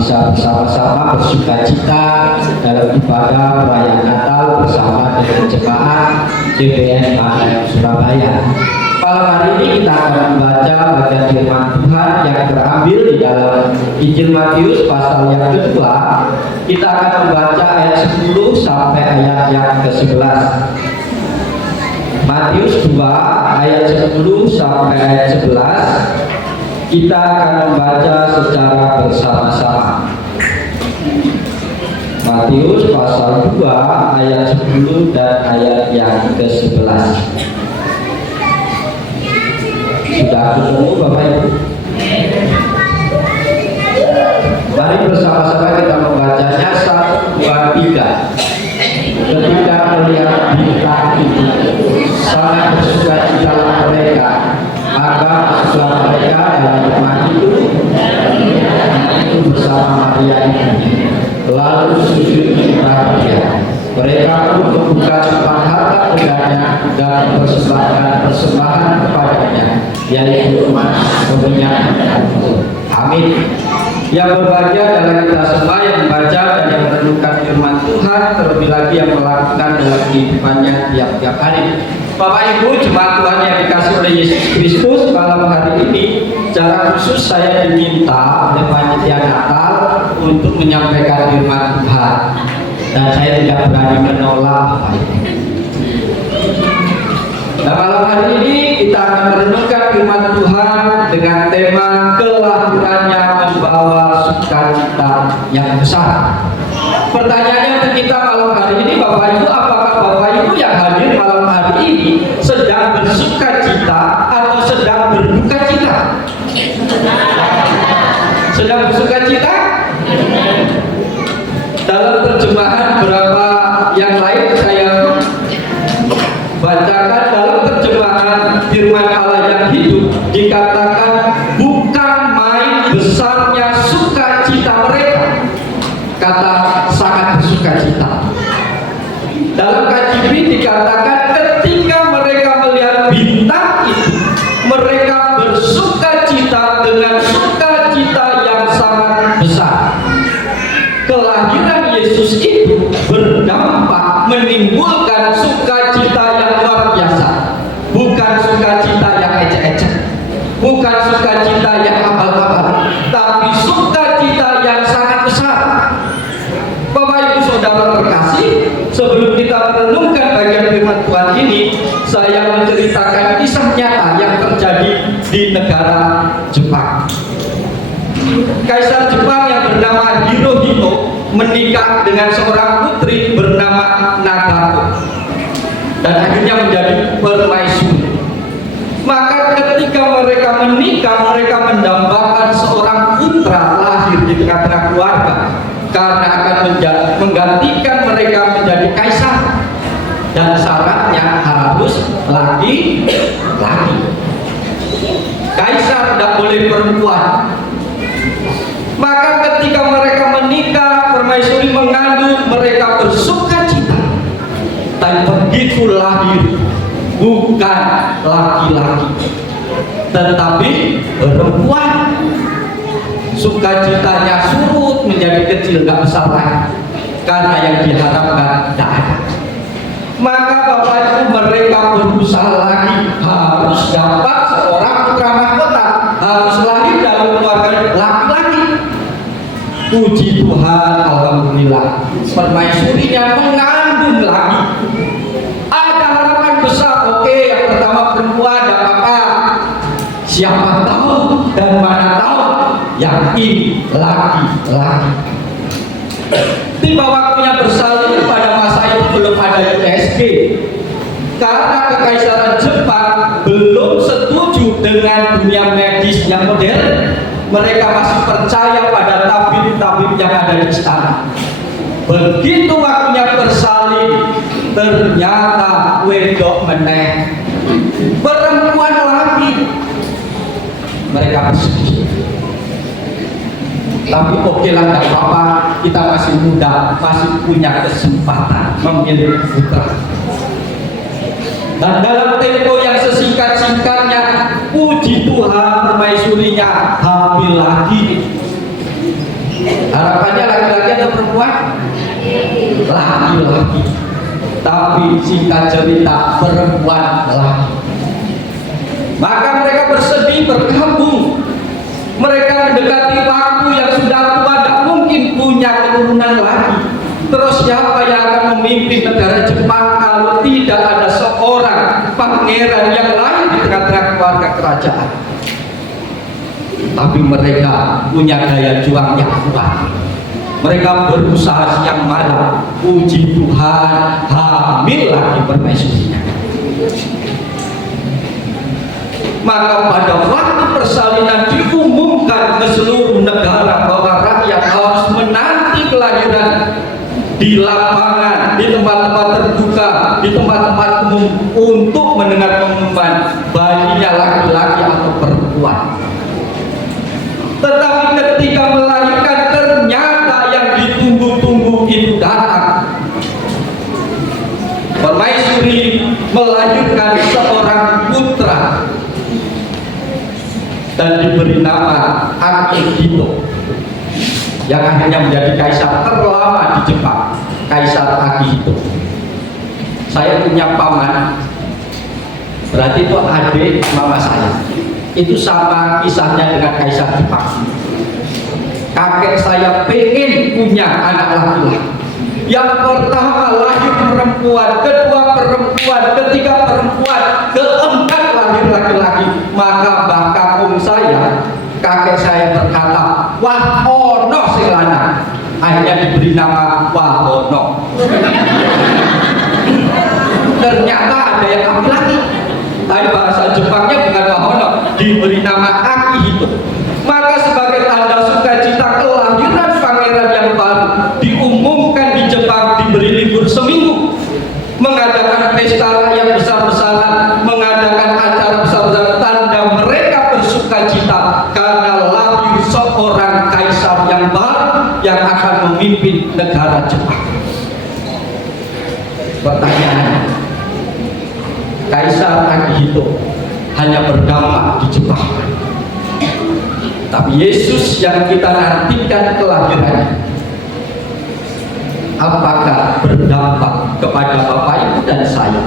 bisa bersama-sama bersukacita dalam ibadah perayaan Natal bersama dengan jemaat GBS Panen Surabaya. Malam hari ini kita akan membaca bagian firman Tuhan yang terambil di dalam Injil Matius pasal yang kedua. Kita akan membaca ayat 10 sampai ayat yang ke-11. Matius 2 ayat 10 sampai ayat 11. Kita akan membaca secara bersama-sama. Matius pasal 2 ayat 10 dan ayat yang ke-11. Sudah ketemu Bapak Ibu? Mari bersama-sama kita membacanya 1, 2, 3. Ketika melihat bintang itu, sangat bersukacitalah mereka. Maka masuklah mereka dalam rumah itu bersama Maria ibunya, lalu sujud menyembah Dia. Mereka pun membuka tempat harta bendanya dan mempersembahkan persembahan kepadanya, yaitu emas, minyak, dan anggur. Amin. Yang berbahagia adalah kita semua yang membaca dan yang merenungkan firman Tuhan, terlebih lagi yang melakukan dalam kehidupannya tiap-tiap hari. Bapak Ibu jemaat Tuhan yang dikasih oleh Yesus Kristus, malam hari ini secara khusus saya diminta oleh panitia Natal untuk menyampaikan firman Tuhan, dan saya tidak berani menolak. Nah, malam hari ini kita akan merenungkan firman Tuhan dengan tema kelahirannya membawa sukacita yang besar. Pertanyaannya untuk kita malam hari ini, Bapak Ibu, apakah Bapak Ibu yang hadir malam hari ini sedang bersukacita atau sedang berdukacita? Sedang bersukacita? Dalam terjemahan beberapa yang lain saya bacakan, dalam terjemahan firman Allah yang hidup dikatakan bukan main besarnya sukacita mereka, kata sangat bersukacita. Dalam KJV dikatakan ketika mereka melihat bintang itu, mereka bersukacita dengan sukacita yang sangat besar. Kelahiran Yesus itu berdampak menimbulkan sukacita yang luar biasa, bukan sukacita yang ecek-ecek, bukan sukacita yang abal-abal, tapi sukacita yang sangat besar. Bapak Ibu Saudara terkasih, sebelum kita merenungkan bagian firman Tuhan ini, saya menceritakan kisah nyata yang terjadi di negara Jepang. Kaisar Jepang yang bernama Hirohito menikah dengan seorang putri bernama Nagako, dan akhirnya menjadi permaisuri. Maka ketika mereka menikah, mereka mendambakan seorang putra lahir di tengah-tengah keluarga, karena akan menggantikan mereka menjadi kaisar, dan syaratnya harus laki-laki. Kaisar tidak boleh perempuan. Maka ketika mereka menikah, permaisuri mengandung, mereka bersukacita. Dan begitu lahir bukan laki-laki tetapi perempuan, sukacitanya surut menjadi kecil, gak besar lagi, karena yang diharapkan tidak ada. Maka Bapak Ibu, mereka berusaha lagi, harus dapat seorang putra mahkota, harus lahir dalam keluarga laki-laki. Puji Tuhan, alhamdulillah, permaisurinya mengandung lagi. Ada harapan besar. Oke, yang pertama perempuan, tidak apa-apa. Siapa tahu dan mana tahu yang ini laki-laki. Tiba waktunya bersalin, pada masa itu belum ada USG, karena kekaisaran Jepang belum setuju dengan dunia medis yang modern. Mereka masih percaya pada tabib-tabib yang ada di istana. Begitu waktunya bersalin, ternyata wedok meneh, perempuan lagi. Mereka bersedih. Tapi oke lah, tidak apa-apa, kita masih muda, masih punya kesempatan memilih putra. Dan dalam tempo yang sesingkat-singkatnya, puji Tuhan, permaisurinya hamil lagi. Harapannya laki-laki atau perempuan? Laki-laki. Tapi singkat cerita perempuan laki. Maka mereka bersedih berkabung. Mereka mendekati waktu yang sudah tua, tidak mungkin punya keturunan lagi. Terus siapa yang akan memimpin negara Jepang kalau tidak ada seorang pangeran yang lain di tengah-tengah keluarga kerajaan? Tapi mereka punya daya juang yang kuat. Mereka berusaha siang malam. Puji Tuhan, hamil lagi permaisurinya. Maka pada waktu persalinan diumumkan ke seluruh negara bahwa rakyat harus menanti kelahiran di lapangan, di tempat-tempat terbuka, di tempat-tempat umum untuk mendengar pengumuman bayinya laki-laki atau perempuan. Tetapi ketika melahirkan ternyata yang ditunggu-tunggu itu datang. Permaisuri melahirkan seorang putra dan diberi nama Akihito yang akhirnya menjadi kaisar terlama di Jepang, Kaisar Akihito. Saya punya paman, berarti itu adik mama saya. Itu sama kisahnya dengan Kaisar Jepang. Kakek saya pengen punya anak laki-laki. Yang pertama lahir perempuan, kedua perempuan, ketiga perempuan, keempat lahir laki-laki. Maka mbah kakung saya, kakek saya berkata, Wahono sing lanang. Akhirnya diberi nama Wahono. Ternyata ada yang laki-laki. Tapi bahasa Jepangnya bukan Wahono, diberi nama Akihito. Maka sebagai tanda sukacita kelahiran pangeran yang baru, diumumkan di Jepang diberi libur seminggu, mengadakan pesta rakyat besar-besaran, mengadakan acara besar-besaran, tanda mereka bersukacita karena lahir seorang kaisar yang baru yang akan memimpin negara Jepang. Pertanyaan, Kaisar Akihito hanya berdampak di Jepang, tapi Yesus yang kita nantikan kelahirannya, apakah berdampak kepada Bapak Ibu dan saya?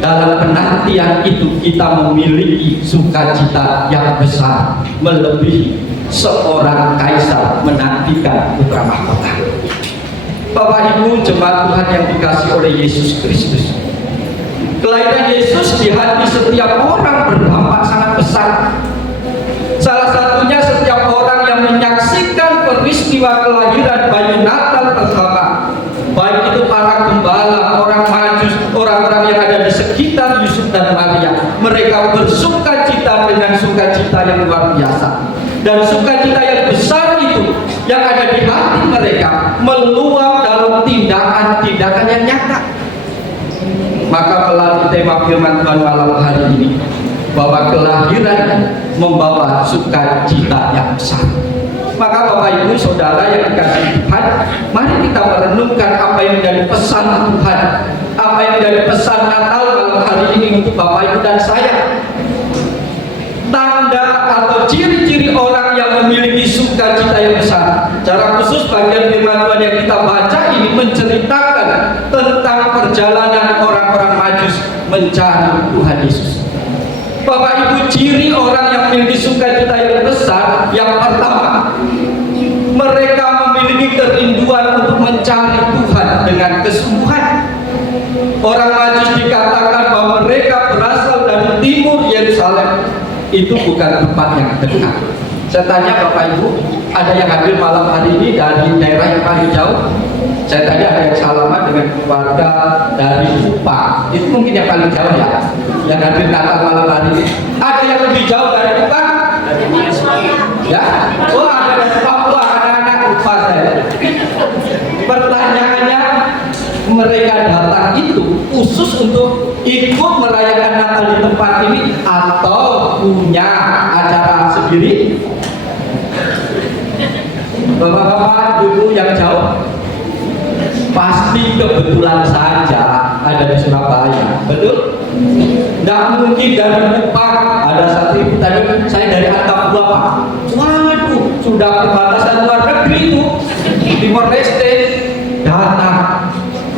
Dalam penantian itu kita memiliki sukacita yang besar melebihi seorang kaisar menantikan putra mahkota. Bapak Ibu jemaat Tuhan yang dikasihi oleh Yesus Kristus, kelahiran Yesus di hati setiap orang berdampak sangat besar. Salah satunya setiap orang yang menyaksikan peristiwa kelahiran bayi Natal pertama, baik itu para gembala, orang Majus, orang-orang yang ada di sekitar Yusuf dan Maria. Mereka bersukacita dengan sukacita yang luar biasa. Dan sukacita yang besar itu yang ada di hati mereka meluap dalam tindakan-tindakan yang nyata. Maka melalui tema firman Tuhan malam hari ini, bahwa kelahiran membawa sukacita yang besar. Maka Bapak Ibu Saudara yang dikasihi Tuhan, mari kita merenungkan apa yang menjadi pesan Tuhan, apa yang menjadi pesan Natal malam hari ini untuk Bapak Ibu dan saya. Tanda atau ciri-ciri orang yang memiliki sukacita yang besar. Secara khusus bagian firman Tuhan yang kita baca ini menceritakan tentang perjalanan orang-orang Majus mencari Tuhan Yesus. Bapak Ibu, ciri orang yang memiliki sukacita yang besar, yang pertama, mereka memiliki kerinduan untuk mencari Tuhan dengan kesungguhan. Orang Majus dikatakan bahwa mereka berasal dari timur Yerusalem. Itu bukan tempat yang dekat. Saya tanya Bapak Ibu, ada yang hadir malam hari ini dari daerah yang paling jauh? Saya tadi ada yang salaman dengan keluarga dari Kupang. Itu mungkin yang paling jauh ya, yang hadir Natal malam hari ini. Ada yang lebih jauh dari Kupang? Ya? Oh, ada dari Papua, anak-anak Kupang saya. Pertanyaannya, mereka datang itu khusus untuk ikut merayakan Natal di tempat ini atau punya acara sendiri? Bapak-bapak, ibu yang jauh, pasti kebetulan saja ada di Surabaya, betul? Tidak mungkin dari Kupang. Ada satu ibu tadi, saya dari Atambua Pak. Waduh, sudah udah perbatasan luar negeri itu, Timor Leste datang.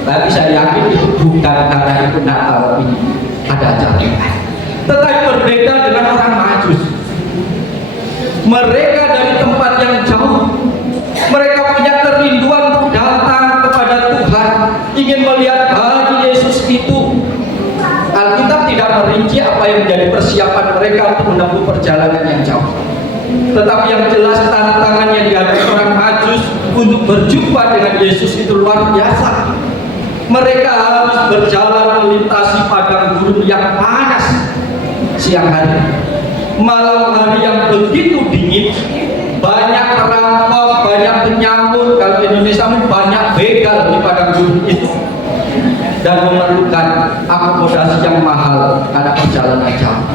Tapi saya yakin itu bukan karena itu Natal ini ada acara, tetapi berbeda dengan orang Majus. Mereka dari tempat yang jauh, mereka punya kerinduan untuk datang kepada Tuhan, ingin melihat bayi Yesus itu. Alkitab tidak merinci apa yang menjadi persiapan mereka untuk menempuh perjalanan yang jauh. Tetapi yang jelas tantangan yang dihadapi orang Majus untuk berjumpa dengan Yesus itu luar biasa. Mereka harus berjalan melintasi padang gurun yang panas siang hari, malam hari yang begitu dingin, banyak perampok, banyak penyambut, kalau Indonesia banyak begal di padang gurun itu, dan memerlukan akomodasi yang mahal karena perjalanan jauh.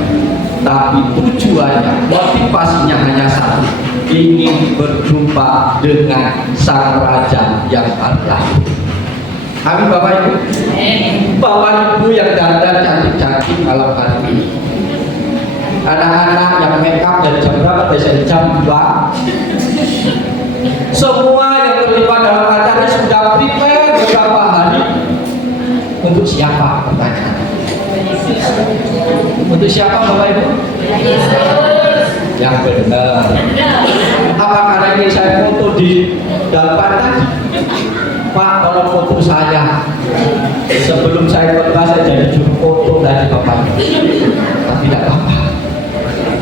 Tapi tujuannya, motivasinya hanya satu, ingin berjumpa dengan Sang Raja yang baru lahir. Amin Bapak Ibu. Bapak Ibu yang dandan cantik-cantik malam hari ini, anak-anak yang make up dari jam berapa? Biasanya jam 2. Semua yang terlibat dalam acara sudah prepare beberapa hari. Untuk siapa? Pertanyaan. Untuk siapa Bapak Ibu? Yang benar. Apa karena ini saya foto di depan tadi? Pak, tolong foto saya. Sebelum saya khotbah saya jadi juru foto dari Bapak. Tapi tidak apa-apa.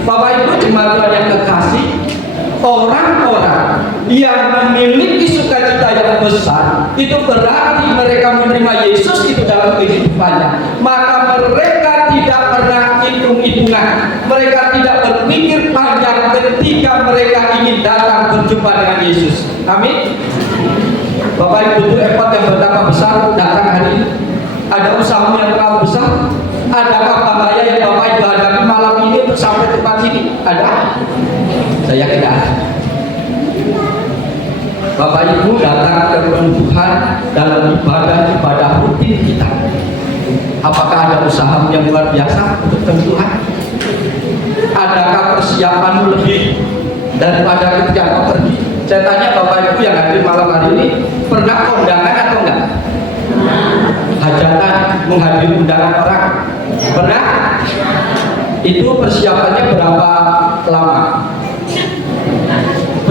Bapak Ibu jemaat Tuhan yang kekasih, orang-orang yang memiliki sukacita yang besar itu berarti mereka menerima Yesus itu dalam kehidupannya. Maka mereka tidak pernah hitung-hitungan, mereka tidak berpikir panjang ketika mereka ingin datang berjumpa dengan Yesus. Amin. Bapak Ibu, itu effort yang betapa besar datang hari ini. Ada usaha yang terlalu besar. Adakah bahaya yang Bapak Ibu hadapi malam ini untuk sampai tempat sini? Ada? Saya yakin ada. Bapak Ibu datang ke rumah Tuhan dalam ibadah rutin kita. Apakah ada usaha yang luar biasa untuk Tuhan? Adakah persiapan lebih daripada ketika kau pergi? Saya tanya Bapak Ibu yang hadir malam hari ini, pernah kondangan atau enggak? Hajatan, menghadiri undangan orang, pernah? Itu persiapannya berapa lama?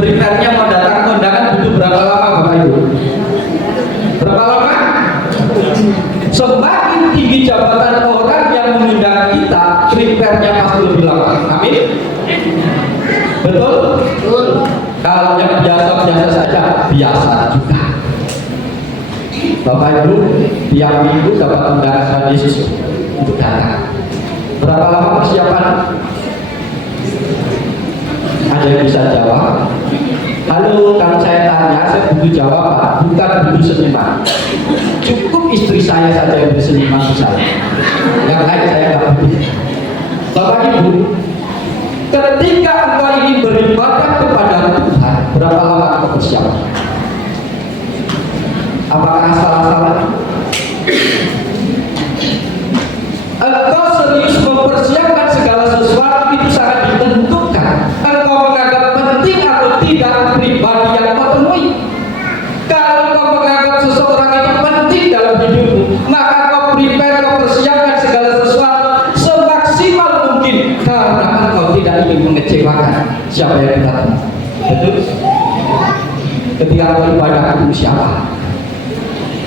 Prepare-nya mau datang kondangan butuh berapa lama Bapak Ibu? Berapa lama? Semakin tinggi jabatan orang yang mengundang kita, prepare-nya pasti lebih lama. Amin? Betul? Betul. Kalau yang biasa-biasa saja, biasa juga. Bapak Ibu, tiap minggu dapat undangan Tuhan Yesus untuk datang. Berapa lama persiapan? Ada yang bisa jawab? Halo, kalau saya tanya, saya butuh jawaban, bukan butuh seniman. Cukup istri saya saja yang berseniman ke saya. Yang lain saya nggak butuh. Bapak Ibu, ketika engkau ingin beribadah kepada Tuhan, berapa lama engkau bersiap? Apakah salah-salah? Engkau serius mempersiapkan segala sesuatu itu sangat ditentukan. Engkau menganggap penting atau tidak pribadi yang kau temui. Kalau engkau menganggap seseorang itu penting dalam hidupmu, maka kau prepare, kau persiapkan segala sesuatu semaksimal mungkin karena engkau tidak ingin mengecewakan siapa yang datang. Betul? Ketika engkau ibadah ketemu siapa?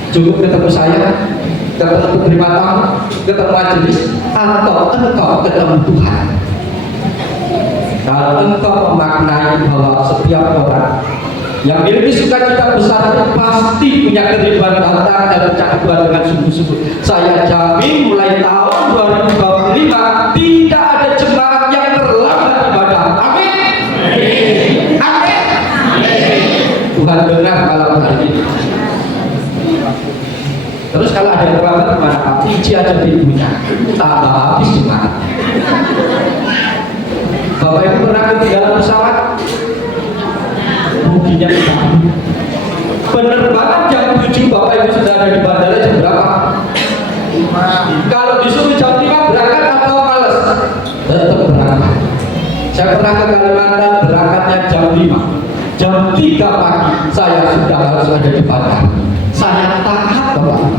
Cukup ketemu saya, ketemu terima tamu, ketemu majelis, atau engkau ketemu Tuhan? Kalau engkau memaknai bahwa setiap orang yang memiliki sukacita besar itu pasti punya kerinduan datang dan mencari Tuhan dengan sungguh-sungguh. Saya jamin mulai tahun 2025 tidak ada jemaat yang terlambat ibadah. Amin. Amin. Tuhan dengar malam hari ini. Terus kalau ada yang terlambat gimana? Iji aja ibunya, tambah habis jemaat. Bapak Ibu pernah ketinggalan pesawat? Ruginya besar. Penerbangan jam 7, Bapak Ibu sudah ada di bandara jam berapa? Kalau disuruh jam 5 berangkat atau males? Tetap berangkat. Saya pernah ke Kalimantan, berangkatnya jam 5. jam 3 pagi saya sudah harus ada di Padang. Saya taat Bapak.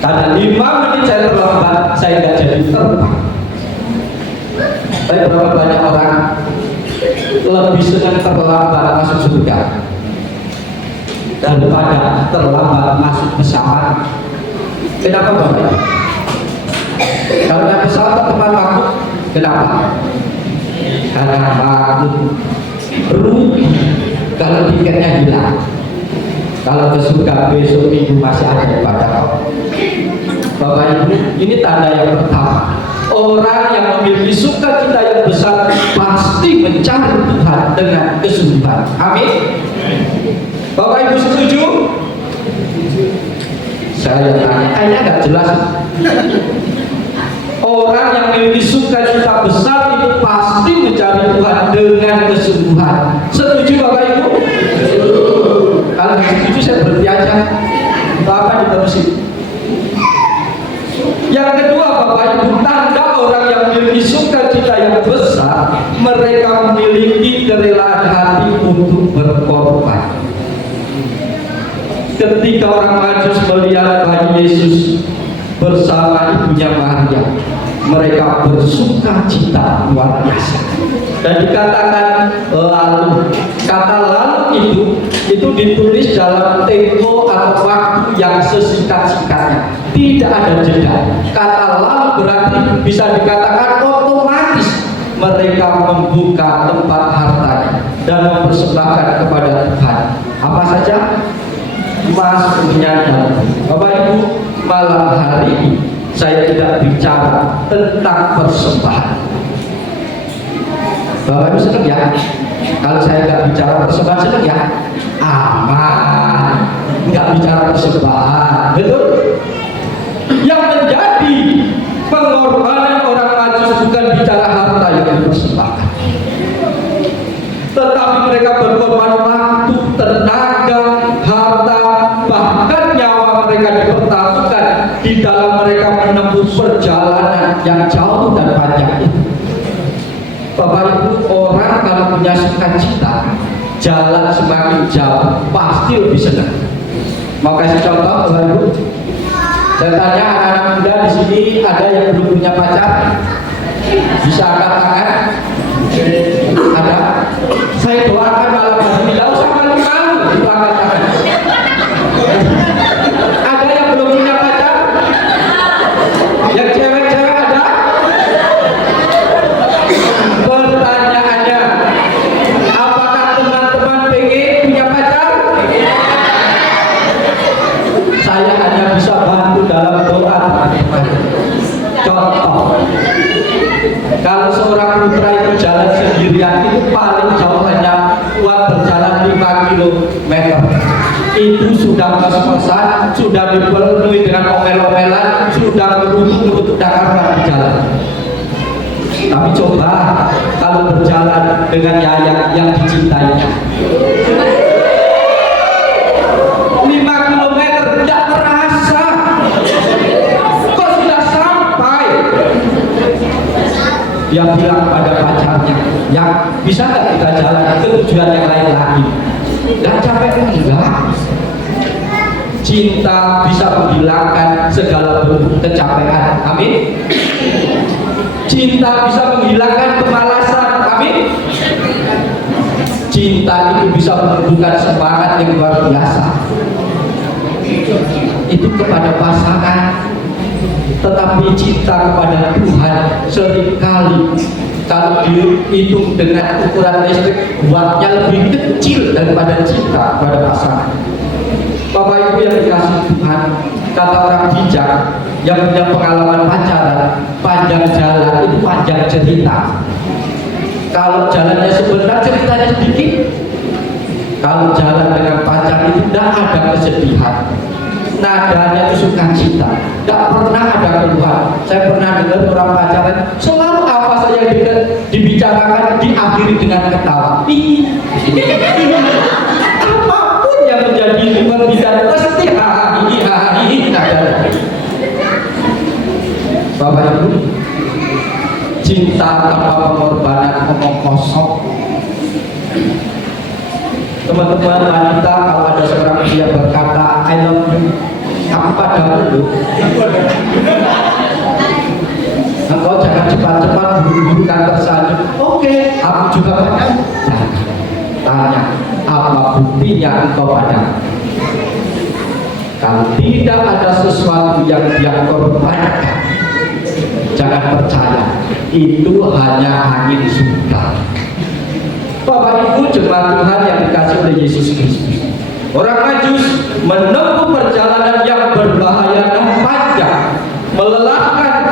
Karena 5 menit saya terlambat, saya nggak jadi terbang. Tapi berapa banyak orang lebih senang terlambat masuk surga daripada terlambat masuk pesawat. Kenapa Bapak? Kalau naik pesawat tepat waktu, kenapa? Karena takut rugi kalau tiketnya hilang. Kalau ke surga besok minggu masih ada ibadah. Bapak Ibu, ini tanda yang pertama. Orang yang memiliki sukacita yang besar pasti mencari Tuhan dengan kesungguhan. Amin. Bapak Ibu setuju? Saya tanya, kayaknya nggak jelas. Orang yang memiliki sukacita besar itu pasti mencari Tuhan dengan kesungguhan. Setuju Bapak Ibu? Kalau nggak setuju saya berhenti aja. Bapak diterusin. Yang kedua Bapak Ibu, tanda orang yang memiliki sukacita yang besar, mereka memiliki kerelaan hati untuk berkorban. Ketika orang Majus melihat bayi Yesus bersama ibunya Maria, mereka bersuka cita luar biasa. Dan dikatakan lalu, kata lalu itu ditulis dalam tempo atau waktu yang sesingkat-singkatnya, tidak ada jeda. Kata lalu berarti bisa dikatakan otomatis mereka membuka tempat hartanya dan mempersembahkan kepada Tuhan. Apa saja? Emas, minyak, dan Bapak Ibu, malam hari ini saya tidak bicara tentang persembahan. Bapak Ibu senang ya? Kalau saya nggak bicara persembahan senang ya? Aman, nggak bicara persembahan, betul? Yang menjadi pengorbanan orang Majus bukan bicara harta yang dipersembahkan, tetapi mereka berkorban waktu, tenaga, harta, bahkan nyawa mereka dipertaruhkan di dalam mereka menempuh perjalanan yang jauh dan panjang itu. Bapak Ibu, orang kalau punya sukacita, jalan semakin jauh pasti lebih senang. Mau kasih contoh Bapak Ibu? Saya tanya anak-anak muda di sini, ada yang belum punya pacar? Bisa angkat tangan? Ada? Saya doakan malam hari ini, tidak usah malu-malu, itu angkat tangan. Ada yang belum punya pacar? Yang cewek-cewek ada? Pertanyaannya, apakah teman-teman pengen punya pacar? Saya hanya bisa bantu dalam doa. Contoh, kalau seorang putra itu jalan sendirian, itu paling jauh hanya kuat berjalan 5 km. Itu sudah ngos-ngosan, sudah dipenuhi dengan omel-omelan, sudah beruntung untuk dakar di jalan. Tapi coba kalau berjalan dengan Yaya yang dicintainya, 5 km tidak terasa. Kok sudah sampai? Dia bilang pada pacarnya, yang bisa nggak kita jalan ke tujuan yang lain lagi? Nggak capek enggak? Cinta bisa menghilangkan segala bentuk kecapean. Amin. Cinta bisa menghilangkan kemalasan. Amin. Cinta itu bisa menumbuhkan semangat yang luar biasa. Itu kepada pasangan. Tetapi cinta kepada Tuhan seringkali kalau dihitung dengan ukuran listrik, wattnya lebih kecil daripada cinta kepada pasangan. Bapak Ibu yang dikasih Tuhan, kata orang bijak yang punya pengalaman pacaran, panjang jalan itu panjang cerita. Kalau jalannya sebentar, ceritanya sedikit. Kalau jalan dengan pacar itu tidak ada kesedihan, nadanya itu sukacita, tidak pernah ada keluhan. Saya pernah dengar orang pacaran selalu apa saja yang dibicarakan diakhiri dengan ketawa. Apapun yang menjadi pembicaraan pasti hari ada. Bapak Ibu, cinta tanpa pengorbanan omong kosong. teman-teman wanita, kalau ada seorang pria berkata I love you, aku padamu, engkau jangan cepat-cepat buru-buru kan tersanjung. Oke, aku juga padamu. Tanya, apa buktinya engkau padamu? Kalau tidak ada sesuatu yang dia korbankan, jangan percaya, itu hanya angin surga. Bapak Ibu jemaat Tuhan yang dikasih oleh Yesus Kristus, orang Majus menempuh perjalanan yang berbahaya dan panjang, melelahkan,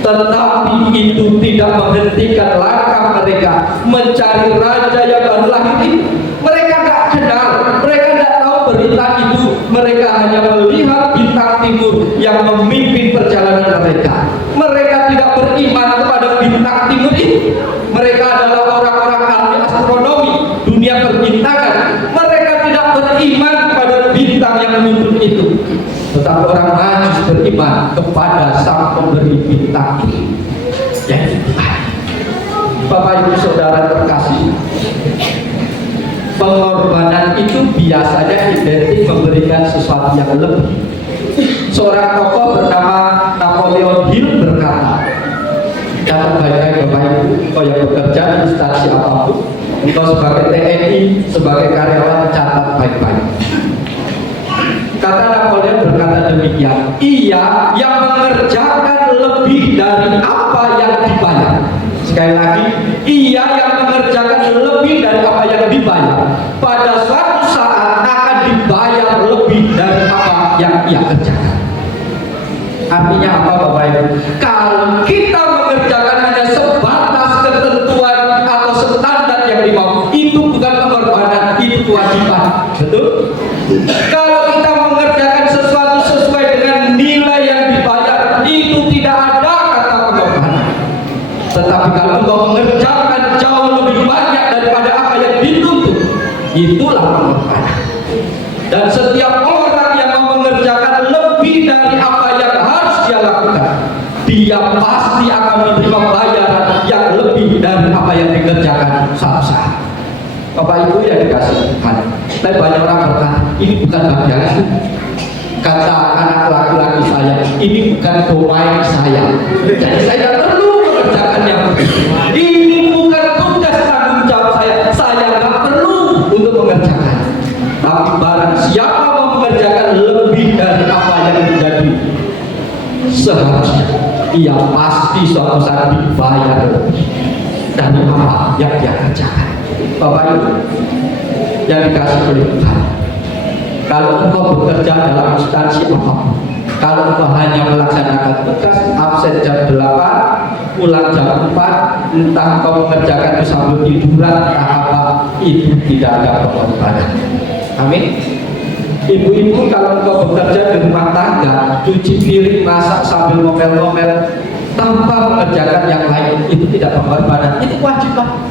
tetapi itu tidak menghentikan langkah mereka mencari raja yang baru lahir itu. Mereka tidak kenal, mereka tidak tahu berita itu, mereka hanya melihat bintang timur yang memimpin perjalanan mereka. Mereka tidak beriman kepada bintang timur itu. Mereka adalah orang-orang ahli astronomi, dunia perbintangan. Mereka tidak beriman kepada bintang yang menuntun itu. Tetapi orang Majus beriman kepada sang pemberi bintang itu, yaitu Tuhan. Bapak Ibu Saudara terkasih, pengorbanan itu biasanya identik memberikan sesuatu yang lebih. Seorang tokoh bernama Napoleon Hill berkata, catat baik-baik Bapak Ibu, engkau yang bekerja di instansi apapun, engkau sebagai TNI, sebagai karyawan, catat baik-baik. Kata Napoleon berkata demikian, ia yang mengerjakan lebih dari apa yang dibayar. Sekali lagi, ia yang mengerjakan lebih dari apa yang dibayar, pada suatu saat akan dibayar lebih dari apa yang ia kerjakan. Artinya apa Bapak Ibu? Kalau kita mengerjakan hanya sebatas ketentuan atau standar yang dimau, itu bukan pengorbanan, itu kewajiban. Betul? Kalau kita mengerjakan sesuatu sesuai dengan nilai yang dibayar, itu tidak ada kata pengorbanan. Tetapi kalau engkau mengerjakan jauh lebih banyak daripada apa yang dituntut, itulah pengorbanan. Dan setiap orang yang mau mengerjakan lebih dari apa yang harus dia lakukan, dia pasti akan menerima bayaran yang lebih dari apa yang dikerjakan suatu saat. Bapak Ibu yang dikasih Tuhan, tapi banyak orang berkata, ini bukan bagian. Kata anak laki-laki saya, ini bukan domain saya, jadi saya perlu mengerjakan yang ini bukan tugas tanggung jawab saya nggak perlu untuk mengerjakan. Tapi barang siapa mau mengerjakan lebih dari apa yang menjadi seharusnya, ia pasti suatu saat dibayar lebih dari apa yang dia kerjakan. Bapak Ibu yang dikasih oleh Tuhan, kalau engkau bekerja dalam instansi apapun, kalau engkau hanya melaksanakan tugas, absen jam 8, pulang jam 4, entah engkau mengerjakan itu sambil tiduran, entah apa, itu tidak ada pengorbanan. Amin. Ibu-ibu kalau engkau bekerja di rumah tangga, cuci piring, masak sambil ngomel-ngomel tanpa mengerjakan yang lain, itu tidak pengorbanan, itu kewajiban.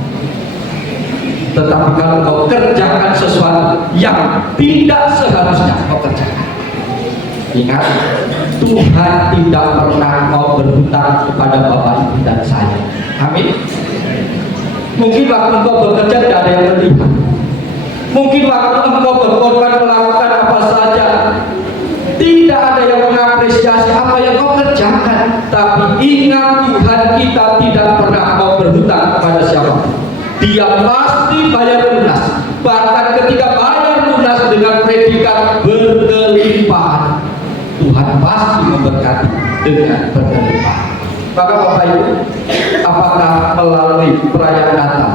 Tetapi kalau kau kerjakan sesuatu yang tidak seharusnya kau kerjakan, ingat, Tuhan tidak pernah mau berhutang kepada Bapak Ibu dan saya. Amin. Mungkin waktu engkau bekerja tidak ada yang melihat, mungkin waktu engkau berkorban melakukan apa saja, tidak ada yang mengapresiasi apa yang kau kerjakan. Tapi ingat, Tuhan kita tidak pernah mau berhutang kepada siapa. Dia pasti bayar lunas. Bahkan ketika bayar lunas dengan predikat berkelimpahan, Tuhan pasti memberkati dengan berkelimpahan. Maka Bapak Ibu, apakah melalui perayaan Natal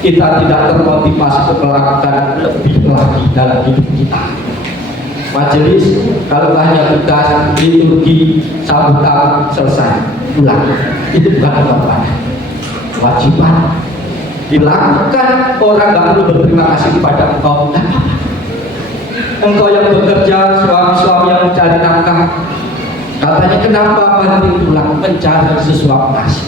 kita tidak termotivasi untuk melakukan lebih lagi dalam hidup kita? Majelis, kalau hanya tugas liturgi sambutan selesai pulang, itu bukan pengorbanan, kewajiban dilakukan. Orang nggak perlu berterima kasih kepada engkau. Engkau yang bekerja, suami-suami yang mencari nafkah, katanya kenapa banting tulang mencari sesuap nasi.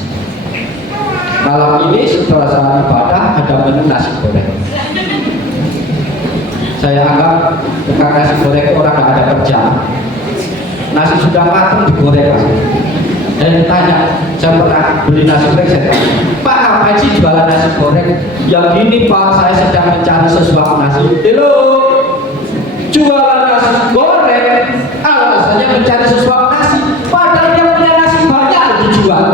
Malam ini setelah saat ibadah ada menu nasi goreng. Saya anggap tukang nasi goreng orang nggak ada kerjaan. Nasi sudah matang digoreng. Dan tanya, saya pernah beli nasi goreng, saya tanya, Pak, apa ngapain sih jualan nasi goreng? Ya gini Pak, saya sedang mencari sesuap nasi. Halo, jualan nasi goreng, alasannya mencari sesuap nasi, padahal dia punya nasi banyak dijual.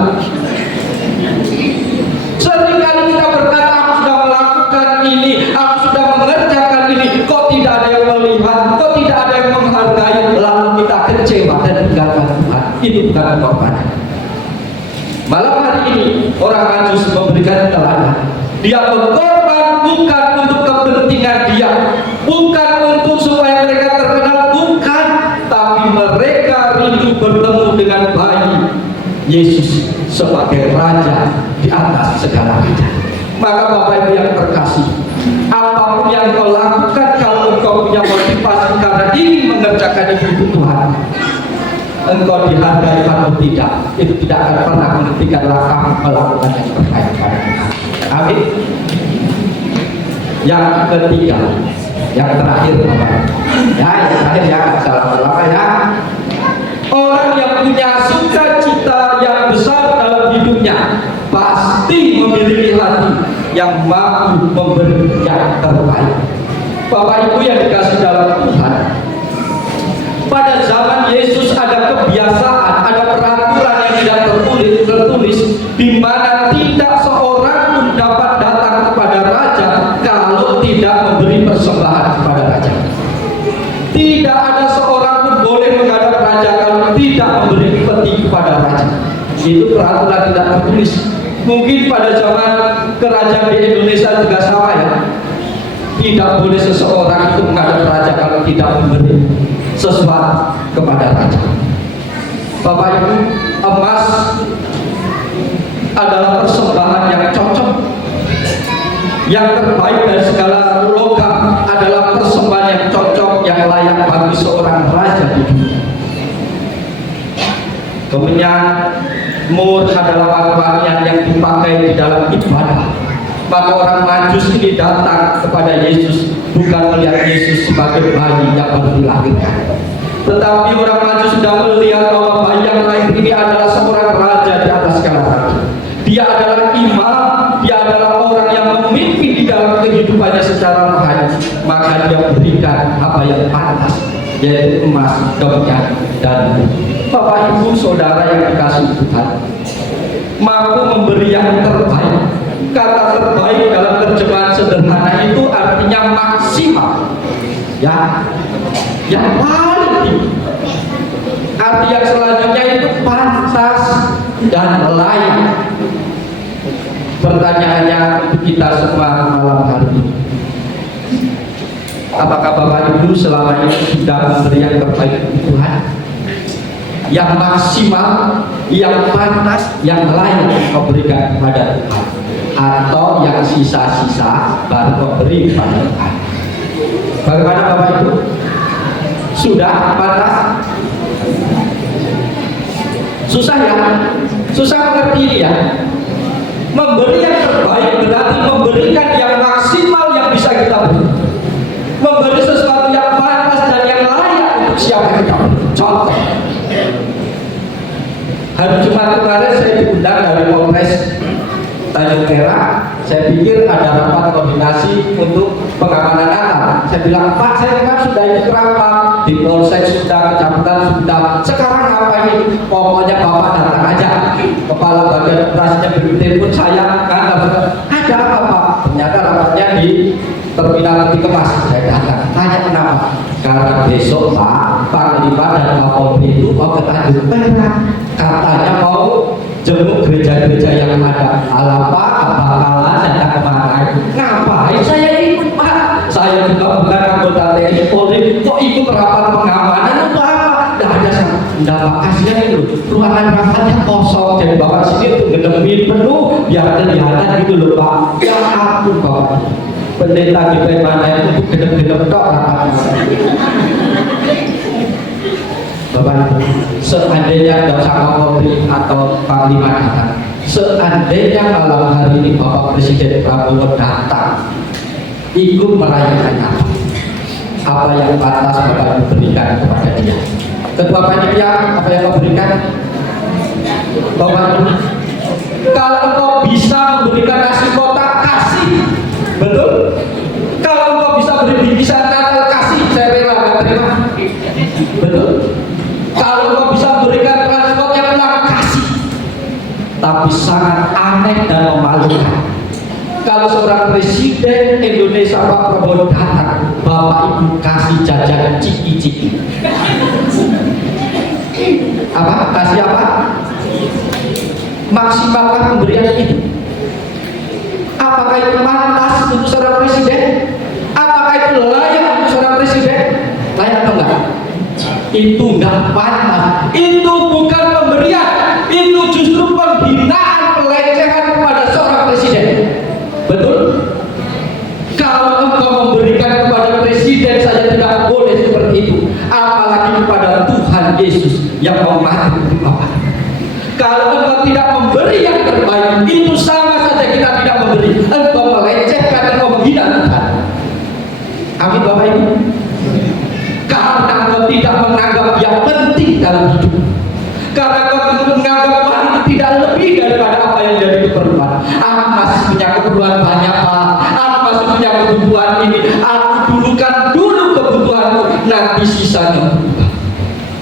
Seringkali kita berkata, aku sudah melakukan ini, aku sudah mengerjakan ini, kok tidak ada yang melihat, kok tidak ada yang menghargai, lalu kita kecewa dan tinggalkan Tuhan. Ini bukan pengorbanan. Malam hari ini orang Majus memberikan teladan. Dia berkorban bukan untuk kepentingan dia, bukan untuk supaya mereka terkenal, bukan, tapi mereka rindu bertemu dengan bayi Yesus sebagai Raja di atas segala raja. Maka Bapak Ibu yang terkasih, apapun yang kau lakukan, kalau engkau punya motivasi karena ingin mengerjakan itu Tuhan, engkau dihargai atau tidak, itu tidak akan pernah menghentikan langkah melakukan yang terbaik pada Tuhan. Amin. Yang ketiga, yang terakhir Bapak. Ya, yang terakhir ya, salah ya. Orang yang punya sukacita yang besar dalam hidupnya pasti memiliki hati yang mampu memberi yang terbaik. Bapak Ibu yang dikasih dalam Tuhan, pada zaman Yesus ada kebiasaan, ada peraturan yang tidak tertulis, di mana tidak seorang pun dapat datang kepada raja kalau tidak memberi persembahan kepada raja. Tidak ada seorang pun boleh menghadap raja kalau tidak memberi peti kepada raja. Itu peraturan tidak tertulis. Mungkin pada zaman kerajaan di Indonesia juga sama ya. Tidak boleh seseorang itu menghadap raja kalau tidak memberi sesuatu kepada raja. Bapak Ibu, emas adalah persembahan yang cocok, yang terbaik dari segala logam adalah persembahan yang cocok, yang layak bagi seorang raja di dunia. Kemudian mur adalah wangi-wangian yang dipakai di dalam ibadah. Maka orang Majus ini datang kepada Yesus bukan melihat Yesus sebagai bayi yang baru dilahirkan, tetapi orang Majus sudah melihat bahwa bayi yang lahir ini adalah seorang raja di atas segala raja. Dia adalah imam, dia adalah orang yang memimpin di dalam kehidupannya secara rohani. Maka dia berikan apa yang pantas, yaitu emas, kemudian dan Bapak Ibu Saudara yang dikasihi Tuhan, mampu memberi yang terbaik. Kata terbaik dalam terjemahan sederhana itu artinya maksimal, ya, yang paling tinggi. Arti yang selanjutnya itu pantas dan layak. Pertanyaannya untuk kita semua malam hari ini, apakah Bapak Ibu selama ini sudah memberi yang terbaik untuk Tuhan? Yang maksimal, yang pantas, yang layak memberikan kepada Tuhan, atau yang sisa-sisa baru memberi kepada Tuhan? Bagaimana Bapak Ibu? Sudah pantas? Susah ya? Susah mengerti ini ya? Memberi yang terbaik berarti memberikan yang maksimal yang bisa kita beri, memberi sesuatu yang pantas dan yang layak untuk siapa kita beri. Contoh, hari Jumat kemarin saya diundang dari Polres Tanjung Perak. Saya pikir ada rapat koordinasi untuk pengamanan Natal. Saya bilang, Pak, saya kan sudah ikut rapat di Polsek sudah, kecamatan sudah. Sekarang apa ini? Pokoknya Bapak datang aja. Kepala bagian operasinya bertelepon saya, kan ada apa Pak? Ternyata rapatnya di terminal peti kemas. Saya datang. Tanya kenapa? Karena besok Pak Panglima dan Kapolri itu mau ke Tanjung Perak. Katanya mau jenguk gereja-gereja yang ada. Alapa, bakalan datang kemana? Ngapain saya ikut Pak? Saya juga bukan anggota TNI Polri. Kok ikut rapat pengamanan itu apa? Tidak ada sama. Tidak makasihnya itu. Ruangan rapatnya kosong. Jadi Bapak sini untuk gedemin penuh biar kelihatan gitu loh Pak. Ya ampun Bapak. Pendeta di mana itu untuk gedem-gedem tok rapatnya. Bapak, seandainya Bapak Kapolri atau Panglima datang, seandainya malam hari ini Bapak Presiden Prabowo datang, ikut merayakan apa yang pantas Bapak berikan kepada dia. Ketua panitia apa yang Bapak berikan? Bapak Kalau engkau bisa memberikan nasi kotak, kasih. Betul? Kalau engkau bisa beri bingkisan Natal, kasih. Saya rela nggak terima. Betul? Kalau engkau bisa memberikan transport yang pulang, kasih. Tapi sangat aneh dan memalukan kalau seorang presiden Indonesia Pak Prabowo datang, Bapak Ibu kasih jajanan ciki-ciki. Apa? Kasih apa? Maksimalkan pemberian itu. Apakah itu pantas untuk seorang presiden? Apakah itu layak untuk seorang presiden? Layak atau enggak? Itu enggak pantas. Itu bukan pemberian. Itu justru penghinaan, pelecehan kepada seorang presiden. Betul? Kalau engkau memberikan kepada presiden saja tidak boleh seperti itu, apalagi kepada Tuhan Yesus yang mau mati untuk Bapak. Kalau engkau tidak memberi yang terbaik, itu sama saja kita tidak memberi. Engkau melecehkan, engkau menghina Tuhan. Amin Bapak Ibu. Karena engkau tidak menganggap yang penting dalam hidup. Karena engkau menganggap wanita tidak lebih daripada apa yang jadi keperluan. Aku masih punya keperluan banyak Pak. Aku masih punya kebutuhan ini. Aku dulukan dulu kebutuhanmu. Nanti sisanya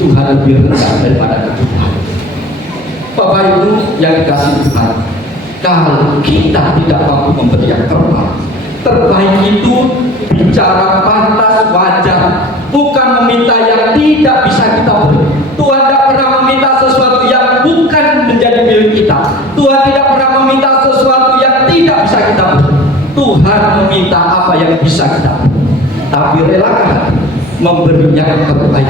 Tuhan lebih rendah daripada kebutuhan. Bapak Ibu yang dikasih Tuhan, kalau kita tidak mampu memberi yang terbaik itu bicara pantas wajar, bukan meminta yang tidak bisa kita beri. Tuhan tidak pernah meminta sesuatu yang bukan menjadi milik kita. Tuhan tidak pernah meminta sesuatu yang tidak bisa kita beri. Tuhan meminta apa yang bisa kita beri, tapi relakan memberi yang terbaik.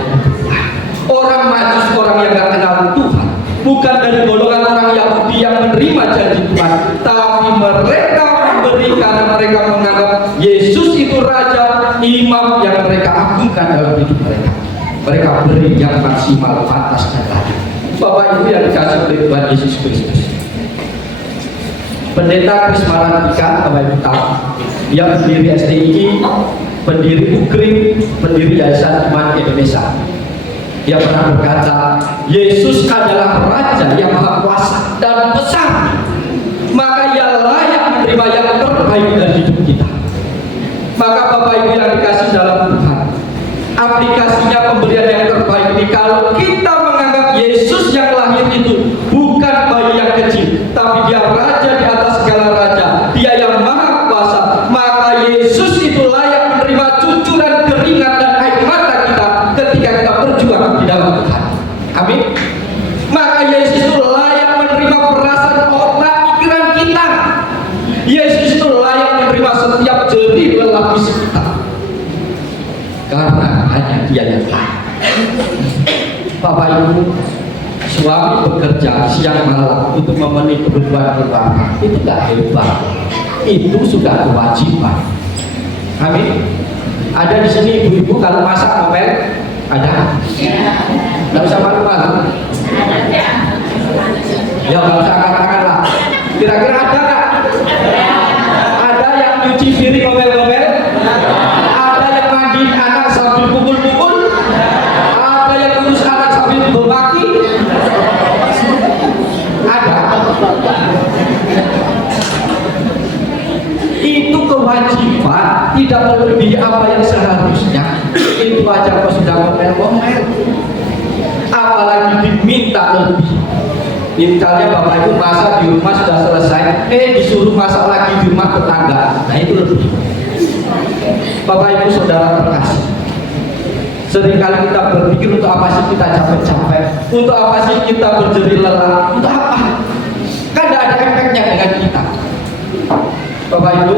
Orang Majus, orang yang tidak kenal Tuhan, bukan dari golongan orang Yahudi yang menerima janji Tuhan, tapi mereka memberi karena mereka menganggap Yesus itu Raja, Imam yang mereka agungkan dalam hidup mereka. Mereka beri yang maksimal, pantas dan layak. Bapak Ibu yang dikasih oleh Tuhan Yesus Kristus, Pendeta Kris Marantika, Bapak Ibu tahu, yang pendiri STI, pendiri UKRIM, pendiri Yayasan Iman Indonesia. Dia pernah berkata, Yesus adalah Raja yang Maha Kuasa dan besar, maka ia layak menerima yang terbaik dari hidup kita. Maka Bapak Ibu yang dikasih dalam Tuhan, aplikasinya pemberian yang terbaik ini, kalau kita menganggap Yesus yang lahir itu bukan bayi yang kecil, tapi dia Raja di atas segala raja, dia yang Maha Kuasa, maka Yesus itu layak menerima cucuran keringat dan air mata kita ketika kita berjuang di dalam Tuhan. Amin. Maka Yesus itu layak menerima perasaan otak pikiran kita. Yesus itu layak menerima setiap jerih lelah fisik kita, karena hanya Dia yang layak. Bapak Ibu, suami bekerja siang malam untuk memenuhi kebutuhan keluarga, itu gak hebat, itu sudah kewajiban. Amin. Ada di sini ibu-ibu kalau masak ngomel? Ada? Nggak usah malu-malu. Ya nggak usah angkat-angkat lah. Kira-kira ada nggak? Ada yang nyuci piring ngomel-ngomel? Ada yang mandi anak sambil pukul-pukul? Ada yang ngurus anak sambil memaki? Ada. Itu kewajiban, tidak melebihi apa yang seharusnya. Itu aja kok sudah ngomel-ngomel, apalagi diminta lebih. Misalnya Bapak Ibu masak di rumah sudah selesai, disuruh masak lagi di rumah tetangga, nah itu lebih. Bapak Ibu saudara terkasih, seringkali kita berpikir untuk apa sih kita capek-capek, untuk apa sih kita berjerih lelah, untuk apa? Kan tidak ada efeknya dengan kita. Bapak Ibu,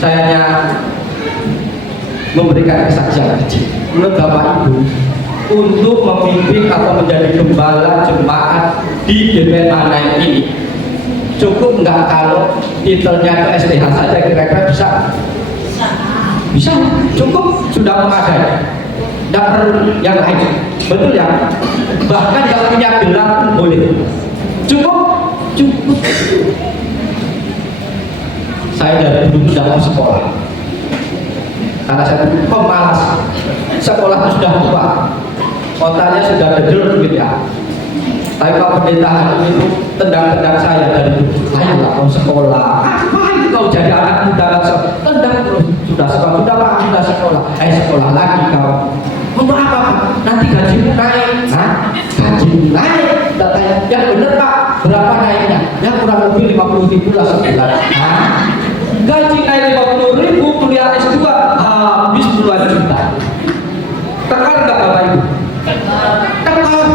saya memberikan kesaksian kecil. Menurut Bapak Ibu, untuk memimpin atau menjadi gembala jemaat di GPN Manaim ini, cukup nggak kalau titelnya ke STH saja kira-kira bisa? Bisa, cukup, sudah memadai, tidak perlu yang lain. Betul ya? Bahkan yang punya gelar pun boleh. Cukup. Saya dari dulu tidak mau sekolah, karena saya pemalas. Sekolah sudah tua, otaknya sudah gedel gitu ya. Tapi Pak Pendeta Hakim itu tendang-tendang saya dari itu. Ayolah kau sekolah. Apa kau jadi anak muda kan? Tendang terus. Sudah sekolah, sudah Pak, sudah sekolah. Sekolah lagi kau. Untuk apa Pak? Nanti gajimu naik. Hah? Gajimu naik? Datanya, ya bener Pak. Berapa naiknya? Ya kurang lebih 50.000 lah sebulan. Hah? Gaji naik 50.000, kuliah S2 habis puluhan juta. Tekan nggak Bapak Ibu? Tekan.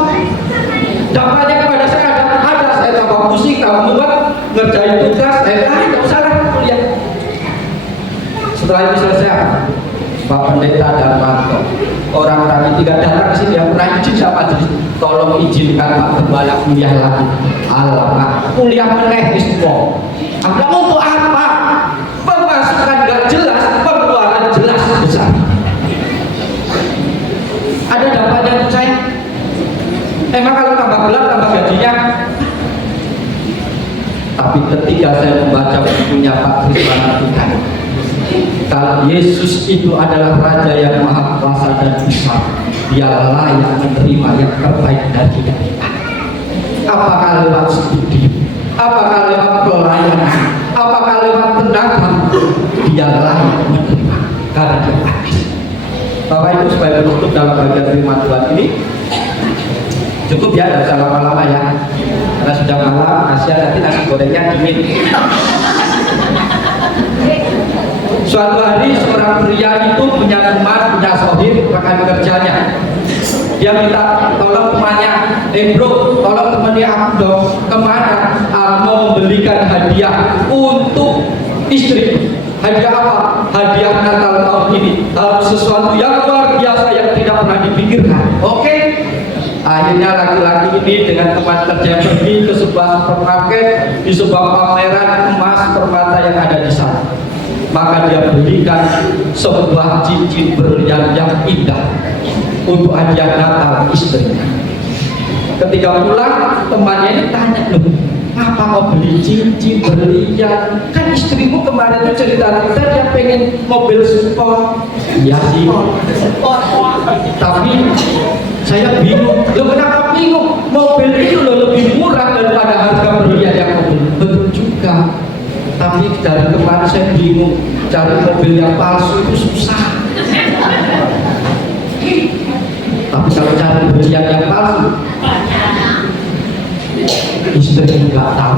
Dampaknya kepada saya ada saya tambah pusing, tambah muat, ngerjain tugas, nggak usah lah kuliah. Setelah itu selesai, Pak Pendeta Darmanto, orang-orang ini tidak datang ke sini yang pernah izin sama jenis, tolong izinkan Pak Gembala kuliah lagi. Alamak, kuliah meneh semua. Anda untuk apa? Pemasukan nggak jelas, pengeluaran jelas besar. Ada dampaknya untuk saya. Emang kalau tambah gelap tambah gajinya. Tapi ketika saya membaca bukunya Pak Kriswana Tikan, kalau Yesus itu adalah Raja yang Maha Kuasa dan besar, Dia layak menerima yang terbaik dari kita. Apakah lewat studi, apakah lewat pelayanan, apakah lewat tenaga, Dia layak menerima karena Dia adil. Bapak Ibu, supaya menutup dalam bagian firman Tuhan ini, cukup ya, tidak usah lama-lama ya, karena sudah malam, nanti nasi gorengnya dingin. Suatu hari seorang pria itu punya teman, punya sohib, rekan kerjanya. Dia minta tolong temannya, bro, tolong temannya aku dong, kemana? Mau membelikan hadiah untuk istri. Hadiah apa? Hadiah Natal tahun ini. Harus sesuatu yang luar biasa yang tidak pernah dipikirkan. Oke? Akhirnya laki-laki ini dengan teman kerja pergi ke sebuah supermarket, di sebuah pameran emas permata yang ada di sana. Maka dia belikan sebuah cincin berlian yang indah untuk hadiah Natal istrinya. Ketika pulang, temannya ini tanya, loh, apa kau beli cincin berlian? Kan istrimu kemarin itu cerita-cerita dia pengen mobil sport. Iya sih, tapi saya bingung. Loh, kenapa bingung? Mobil itu loh lebih murah daripada harga berlian yang mobil. Betul juga. Tapi dari kemarin saya bingung, cari mobil yang palsu itu susah. Tapi kalau cari berlian yang palsu, istri nggak tahu.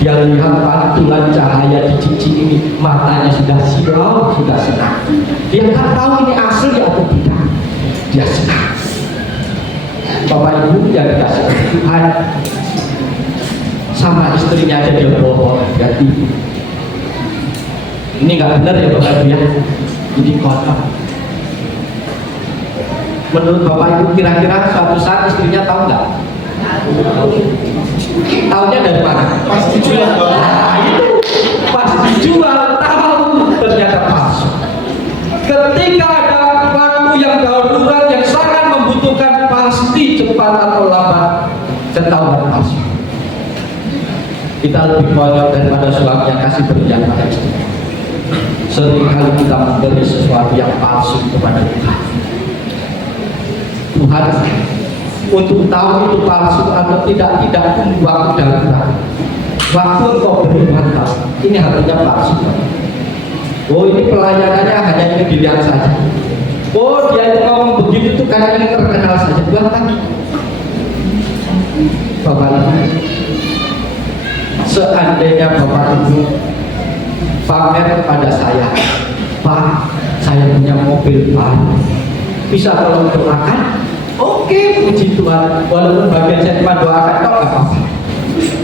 Dia lihat pantulan cahaya di cincin ini, matanya sudah silau, sudah senang. Dia nggak tahu ini asli atau tidak. Dia senang. Bapak Ibu yang dikasih Tuhan, sama istrinya aja dia bohong, berarti ini nggak benar ya Bapak Ibu ya. Ini kotor. Menurut Bapak Ibu kira-kira suatu saat istrinya tahu nggak? Tahunya dari mana? Pas dijual. Nah, itu pas dijual tahu ternyata palsu. Ketika ada waktu yang darurat yang sangat membutuhkan, pasti cepat atau lambat ketahuan palsu. Kita lebih konyol daripada suami yang kasih berlian pada istri. Seringkali kita memberi sesuatu yang palsu kepada Tuhan. Tuhan untuk tahu itu palsu atau tidak tunggu waktu darurat. Waktu kau beri Natal, ini harganya palsu. Oh, ini pelayanannya hanya ini dilihat saja. Oh, dia itu ngomong begitu tuh karena ini terkenal saja. Buatan Bapak Ibu, seandainya Bapak Ibu pamer kepada saya, Pak, saya punya mobil baru, bisa tolong doakan? Oke, puji Tuhan. Walaupun bagian saya cuma doakan, kok nggak apa-apa.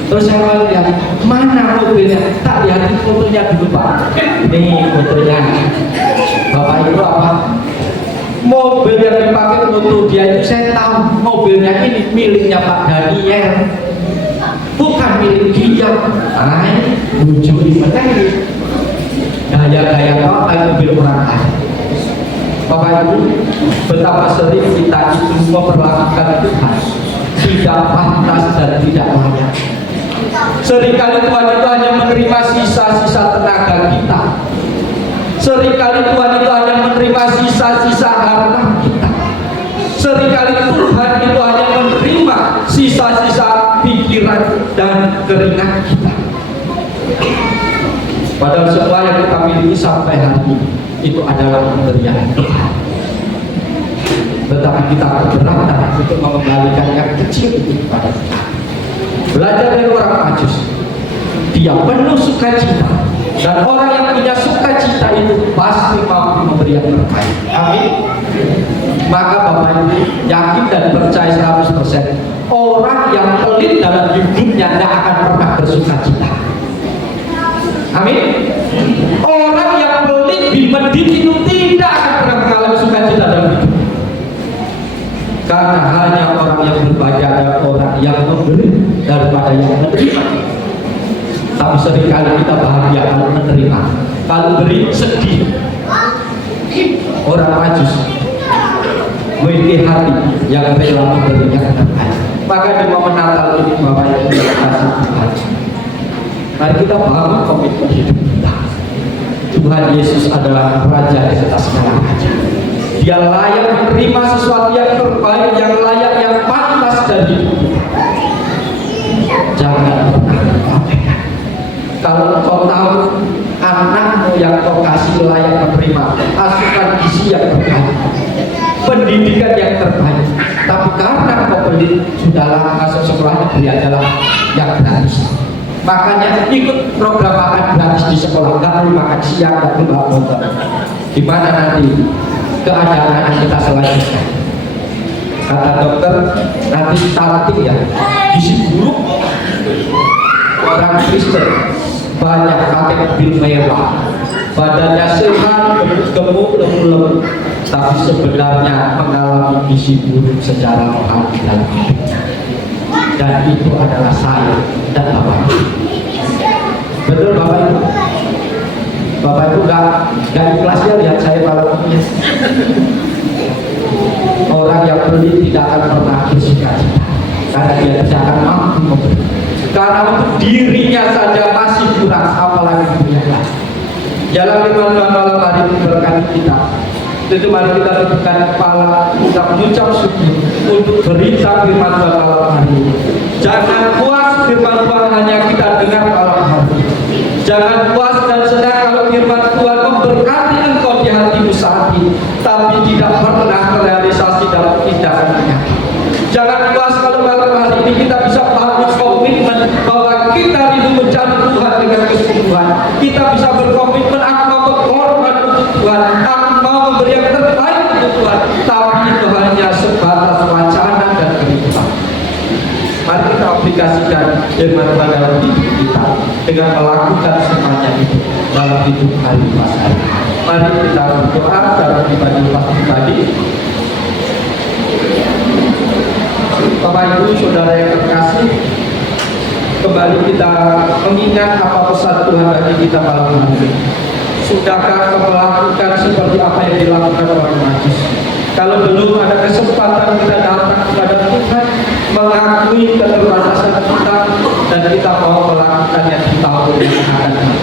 Terus saya mau lihat mana mobilnya, tak lihat fotonya dulu Pak. Nih fotonya. Bapak Ibu apa? Mobil yang dipakai foto dia itu saya tahu mobilnya ini miliknya Pak Daniel, bukan milik dia. Ay, lucu di mana ini? Gaya-gaya kau kayak mobil orang lain. Bapak Ibu, betapa sering kita itu memperlakukan Tuhan tidak pantas dan tidak layak. Seringkali Tuhan itu hanya menerima sisa-sisa tenaga kita. Seringkali Tuhan itu hanya menerima sisa-sisa harta kita. Seringkali Tuhan itu hanya menerima sisa-sisa pikiran dan keringat kita. Padahal semua yang kita miliki sampai hari ini itu adalah pemberian Tuhan. Tetapi kita keberatan untuk mengembalikan yang kecil itu kepada Tuhan. Belajar dari orang Majus, dia penuh sukacita, dan orang yang punya sukacita itu pasti mampu memberi yang terbaik. Amin. Maka Bapak Ibu yakin dan percaya 100%, orang yang pelit dalam hidupnya tidak akan pernah bersukacita. Amin. Orang yang pelit di medit itu tidak akan pernah mengalami sukacita dalam hidup. Karena hanya orang yang berbagi adalah orang yang memberi daripada yang menerima. Tapi seringkali kita bahagia kalau menerima, kalau beri sedih. Orang Majus memiliki hati yang rela memberi yang terbaik. Maka di momen Natal ini Bapak Ibu kasih Tuhan, mari kita bangun komitmen hidup kita. Tuhan Yesus adalah Raja di atas segala raja. Dia layak menerima sesuatu yang terbaik, yang layak, yang pantas dari hidup kita. Jangan pernah terabaikan. Kalau kau tahu anakmu yang kau kasih layak menerima asupan gizi yang terbaik, pendidikan yang terbaik, tapi karena kau pelit, sudahlah masuk sekolahnya beli adalah yang gratis. Makanya ikut program makan gratis di sekolah, nggak perlu makan siang, nggak perlu makan malam. Gimana nanti keadaan kita selanjutnya? Kata dokter, nanti stunting ya, gizi buruk. Orang Kristen banyak pakai mobil mewah, badannya sehat, gemuk, lembu-lembu, tapi sebenarnya mengalami gizi buruk secara rohani dalam hidupnya. Dan itu adalah saya dan Bapak Ibu. Betul Bapak Ibu? Bapak Ibu gak ikhlas ya lihat saya malam ini. Orang yang pelit tidak akan pernah bersukacita karena dia tidak akan mampu memberi. Karena untuk dirinya saja masih kurang, apalagi dunia lain. Jalan firman Tuhan malam hari ini berkati kita. Itu mari kita tundukkan kepala, kita mengucap syukur untuk berita firman Tuhan malam hari ini. Jangan puas firman Tuhan hanya kita dengar malam hari ini. Jangan puas dan senang kalau firman Tuhan memberkati engkau di hatimu saat ini, tapi tidak pernah terrealisasi dalam tindakannya. Jangan puas kalau malam hari ini kita bisa bangun komitmen bahwa kita rindu mencari Tuhan dengan kesungguhan. Kita bisa berkomitmen, aku mau berkorban untuk Tuhan, aku mau memberi yang terbaik untuk Tuhan. Tapi itu hanya sebatas wacana dan kehidupan. Mari kita aplikasikan firman Tuhan dalam hidup kita dengan melakukan semuanya itu dalam hidup hari pas hari. Mari kita berdoa dalam pribadi. Bapak Ibu Saudara yang terkasih, kembali kita mengingat apa pesan Tuhan bagi kita malam hari ini. Sudahkah melakukan seperti apa yang dilakukan orang Majus? Kalau belum ada kesempatan kita datang kepada Tuhan, mengakui keterbatasan kita, dan kita mau melakukannya di tahun yang akan datang.